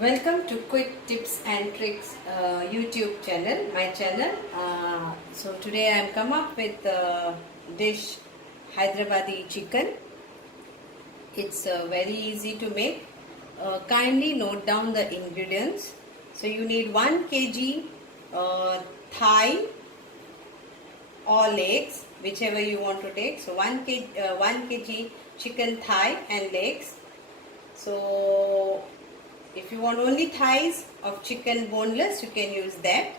Welcome to Quick Tips and Tricks YouTube channel, my channel. So today I am come up with dish Hyderabadi chicken. It's very easy to make. Kindly note down the ingredients. So you need 1 kg thigh or legs, whichever you want to take. So 1 kg chicken thigh and legs. So if you want only thighs of chicken boneless, you can use that,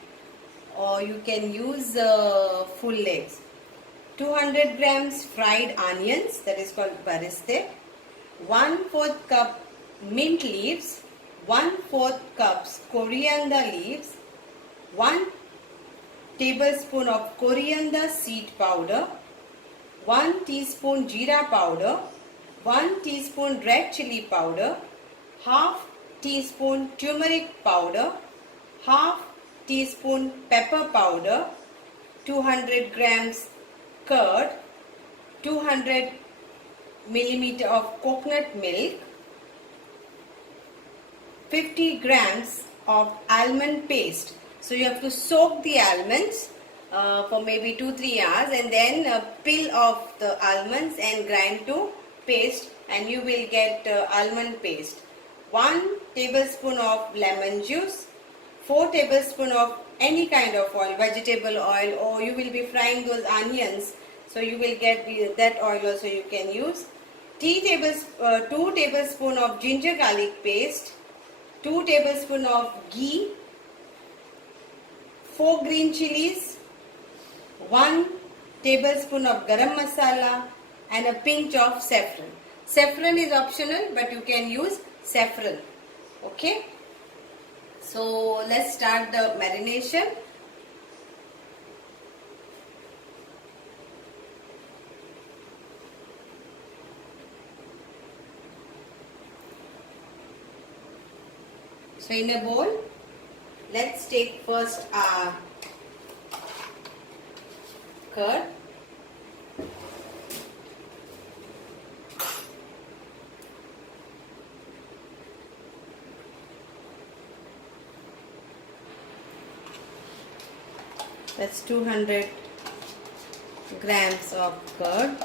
or you can use full legs. 200 grams fried onions, that is called bariste. 1/4 cup mint leaves. 1/4 cups coriander leaves. 1 tablespoon of coriander seed powder. 1 teaspoon jeera powder. 1 teaspoon red chili powder. Half teaspoon turmeric powder, half teaspoon pepper powder, 200 grams curd, 200 milliliter of coconut milk, 50 grams of almond paste. So you have to soak the almonds for maybe 2-3 hours and then peel off the almonds and grind to paste, and you will get almond paste. 1 tablespoon of lemon juice, 4 tablespoons of any kind of oil, vegetable oil, or you will be frying those onions, so you will get that oil also you can use. 2 tablespoons of ginger garlic paste, 2 tablespoons of ghee, 4 green chilies, 1 tablespoon of garam masala, and a pinch of saffron. Saffron is optional, but you can use saffron. Okay, so let's start the marination. So in a bowl, let's take first our curd. That's 200 grams of curd.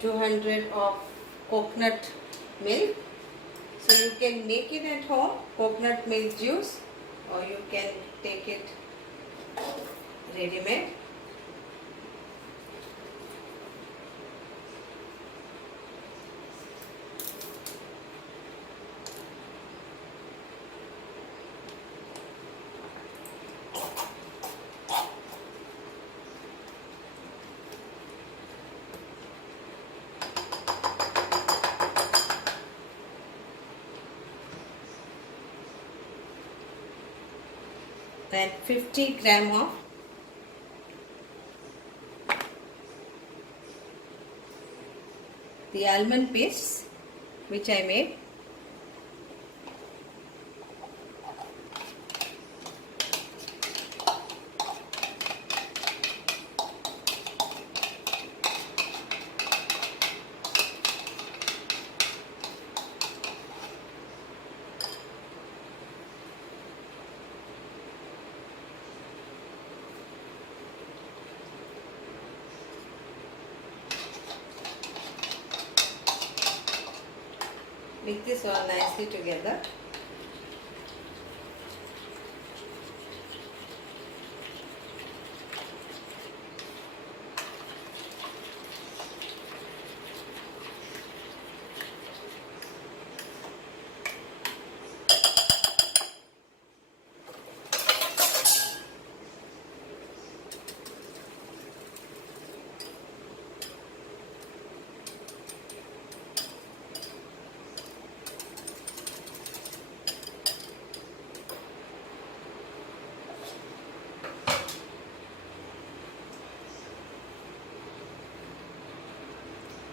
$200 of coconut milk. So you can make it at home, coconut milk juice, or you can take it ready-made. Then 50 gram of the almond paste which I made. Mix this all nicely together.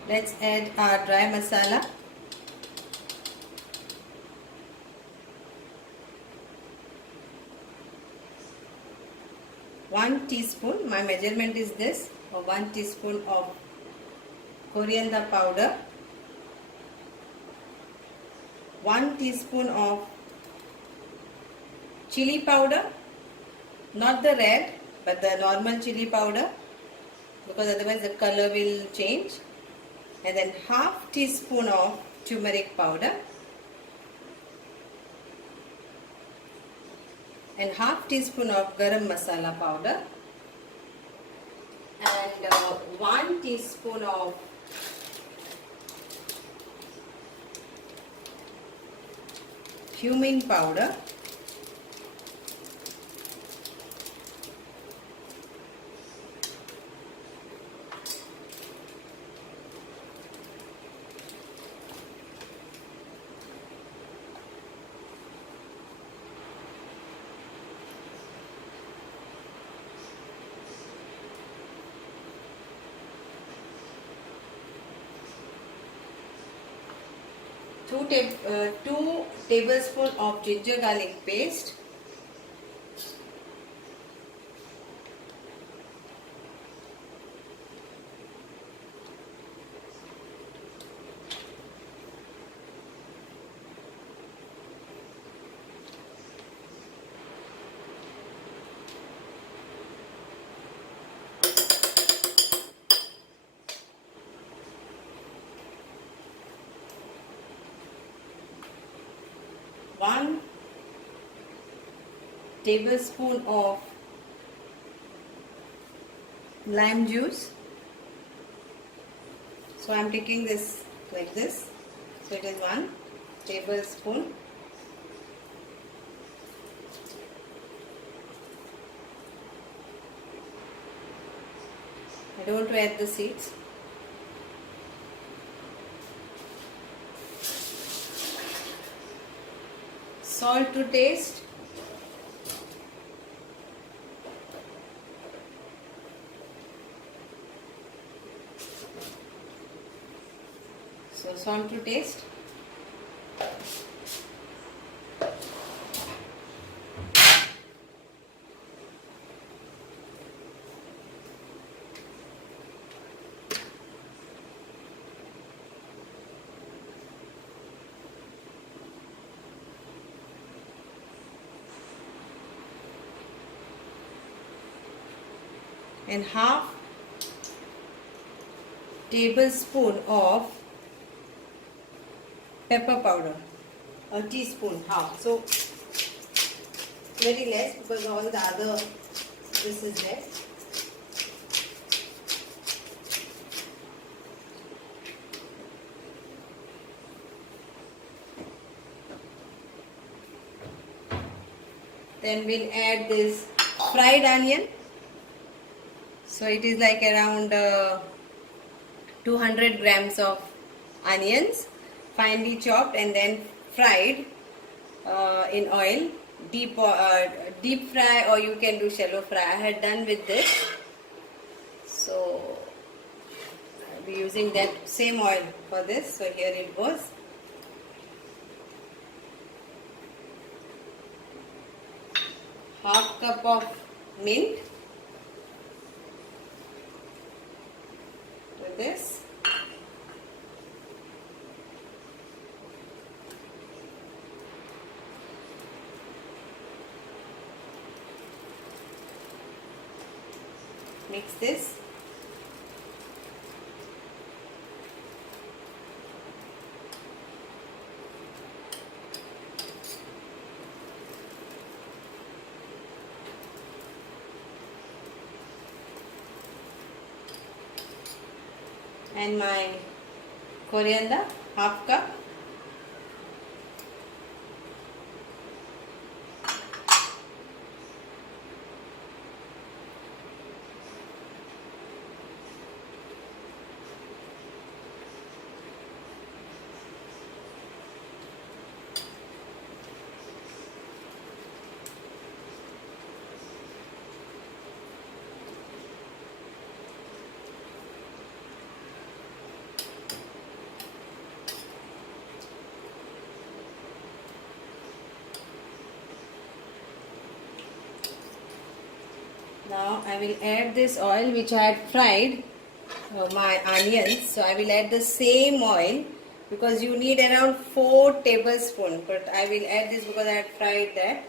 Let's add our dry masala. One teaspoon, my measurement is this, or 1 teaspoon of coriander powder, 1 teaspoon of chili powder, not the red but the normal chili powder, because otherwise the color will change, and then half teaspoon of turmeric powder and half teaspoon of garam masala powder and 1 teaspoon of cumin powder, two tablespoons of ginger garlic paste, one tablespoon of lime juice. So I am taking this like this. So it is 1 tablespoon. I don't want to add the seeds. Salt to taste. So salt to taste. And half tablespoon of pepper powder, a teaspoon, half. So very less because all the other this is there. Then we'll add this fried onion. So it is like around 200 grams of onions, finely chopped and then fried in oil, deep fry, or you can do shallow fry. I had done with this, so I'll be using that same oil for this. So here it goes. Half cup of mint. With this. Mix this. And my coriander, half cup. I will add this oil which I had fried my onions. So I will add the same oil because you need around 4 tablespoons. But I will add this because I had fried that.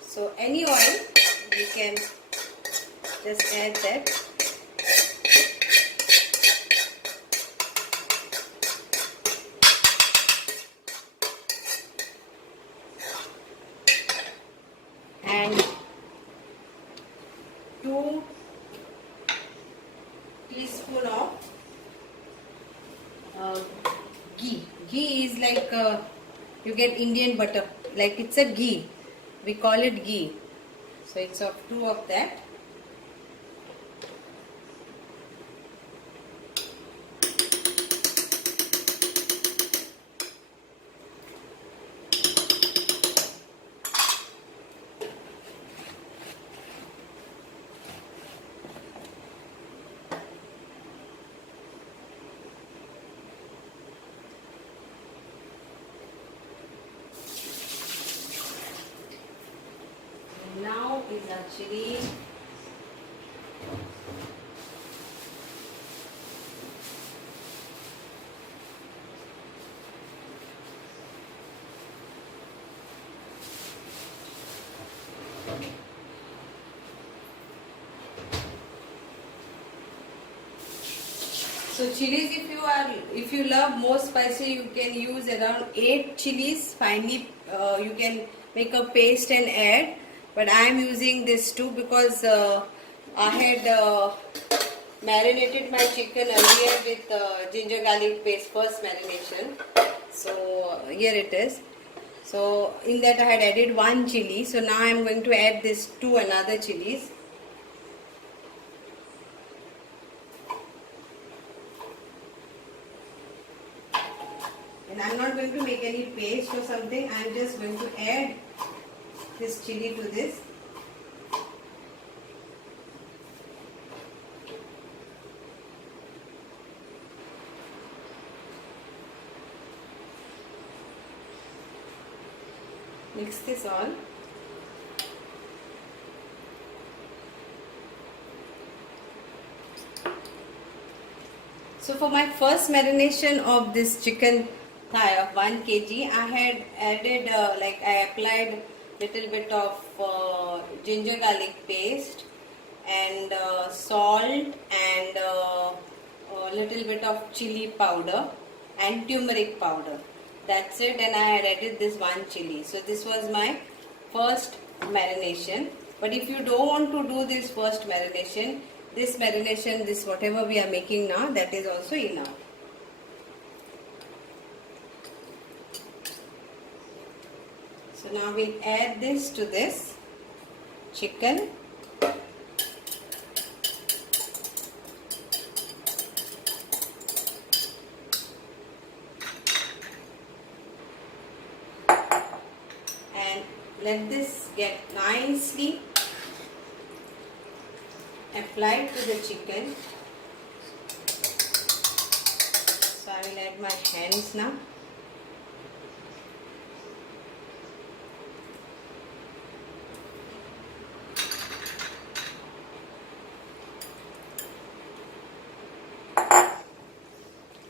So any oil you can just add that. And 2 teaspoons of ghee. Ghee is like you get Indian butter, like it's a ghee. We call it ghee. So it's of 2 of that. Now is actually so chilies, if you love more spicy, you can use around 8 chilies finely. You can make a paste and add, but I am using this 2 because I had marinated my chicken earlier with ginger garlic paste, first marination. So here it is. So in that I had added 1 chili. So now I am going to add this 2 another chilies. And I am not going to make any paste or something. I am just going to add this chili to this. Mix this all. So for my first marination of this chicken thigh of 1 kg, I had added I applied little bit of ginger garlic paste and salt and a little bit of chili powder and turmeric powder. That's it, and I had added this 1 chili. So this was my first marination. But if you don't want to do this first marination, this whatever we are making now, that is also enough. So now we'll add this to this chicken. And let this get nicely applied to the chicken. So I will add my hands now.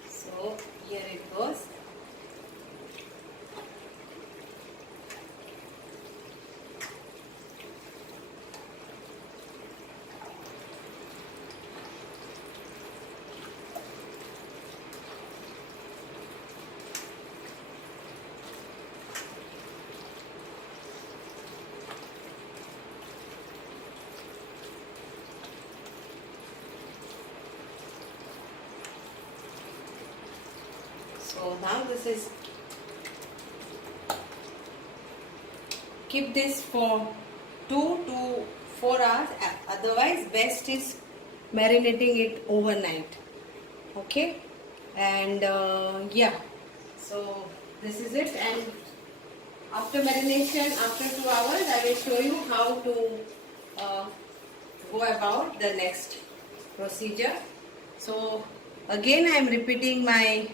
So here it goes. So now this is, keep this for 2 to 4 hours, otherwise best is marinating it overnight. Okay, and yeah, so this is it. And after marination, after 2 hours, I will show you how to go about the next procedure. So again I am repeating my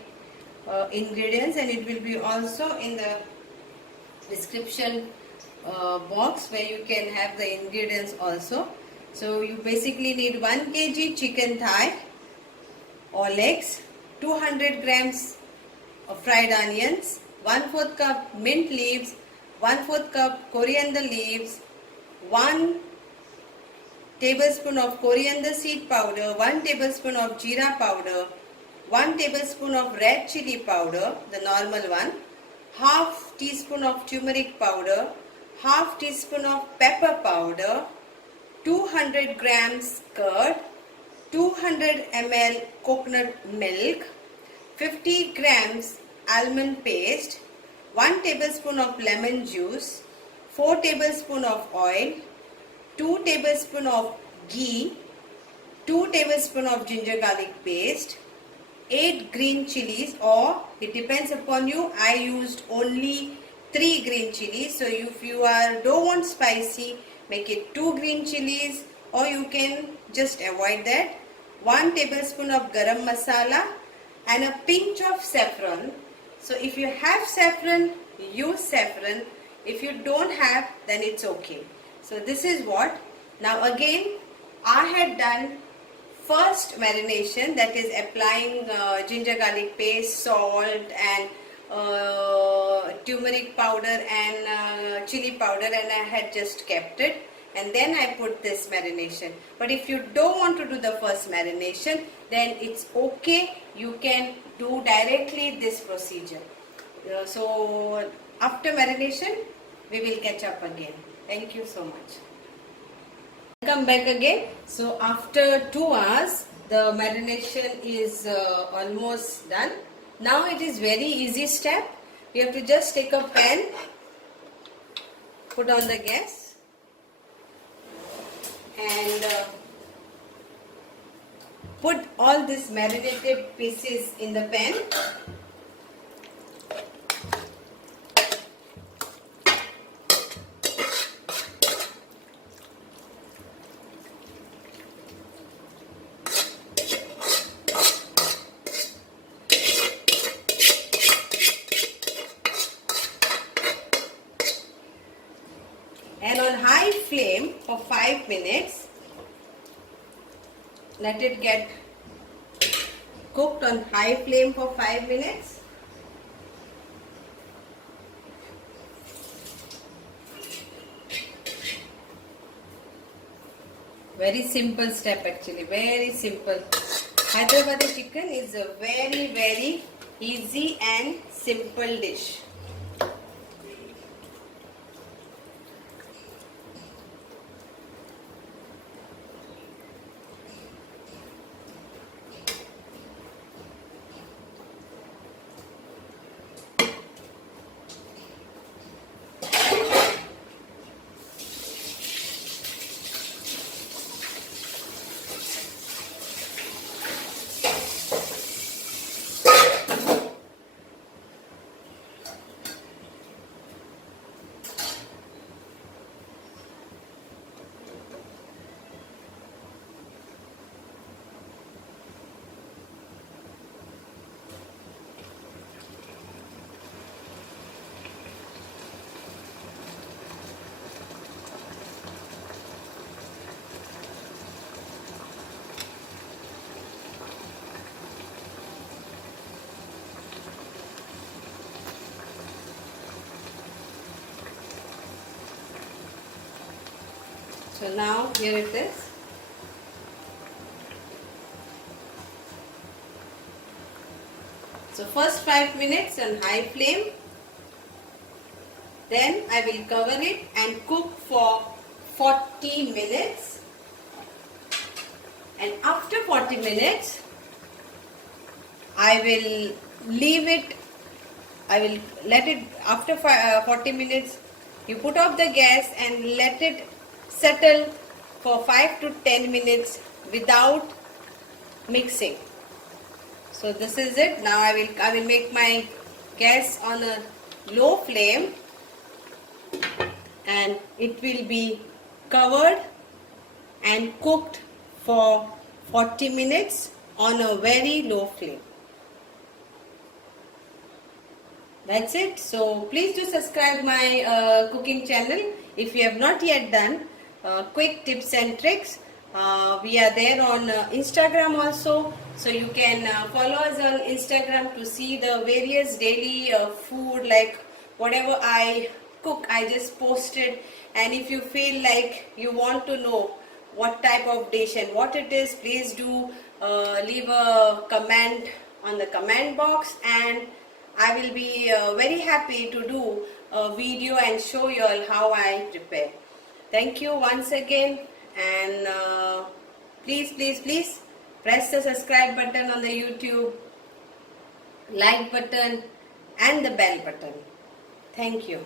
ingredients, and it will be also in the description box where you can have the ingredients also. So you basically need 1 kg chicken thigh or legs, 200 grams of fried onions, 1/4 cup mint leaves, 1/4 cup coriander leaves, 1 tablespoon of coriander seed powder, 1 tablespoon of jeera powder, 1 tablespoon of red chili powder, the normal one, half teaspoon of turmeric powder, half teaspoon of pepper powder, 200 grams curd, 200 ml coconut milk, 50 grams almond paste, 1 tablespoon of lemon juice, 4 tablespoon of oil, 2 tablespoon of ghee, 2 tablespoon of ginger garlic paste, 8 green chilies, or it depends upon you. I used only 3 green chilies. So if you don't want spicy, make it 2 green chilies, or you can just avoid that. 1 tablespoon of garam masala and a pinch of saffron. So if you have saffron, use saffron. If you don't have, then it's okay. So this is what. Now again, I had done first marination, that is applying ginger garlic paste, salt and turmeric powder and chili powder, and I had just kept it, and then I put this marination. But if you don't want to do the first marination, then it's okay, you can do directly this procedure. So after marination we will catch up again. Thank you so much. Come back again. So after 2 hours the marination is almost done. Now it is very easy step. You have to just take a pan, put on the gas, and put all these marinated pieces in the pan. And on high flame for 5 minutes, let it get cooked on high flame for 5 minutes. Very simple step actually, very simple. Hyderabadi chicken is a very easy and simple dish. So now here it is. So first 5 minutes on high flame. Then I will cover it and cook for 40 minutes. And after 40 minutes, I will leave it. I will let it, after 40 minutes, you put off the gas and let it settle for 5 to 10 minutes without mixing. So this is it. Now I will make my gas on a low flame, and it will be covered and cooked for 40 minutes on a very low flame. That's it. So please do subscribe my cooking channel if you have not yet done. Quick tips and tricks. We are there on Instagram also, so you can follow us on Instagram to see the various daily food, like whatever I cook I just posted. And if you feel like you want to know what type of dish and what it is, please do leave a comment on the comment box, and I will be very happy to do a video and show you all how I prepare. Thank you once again, and please press the subscribe button on the YouTube, like button and the bell button. Thank you.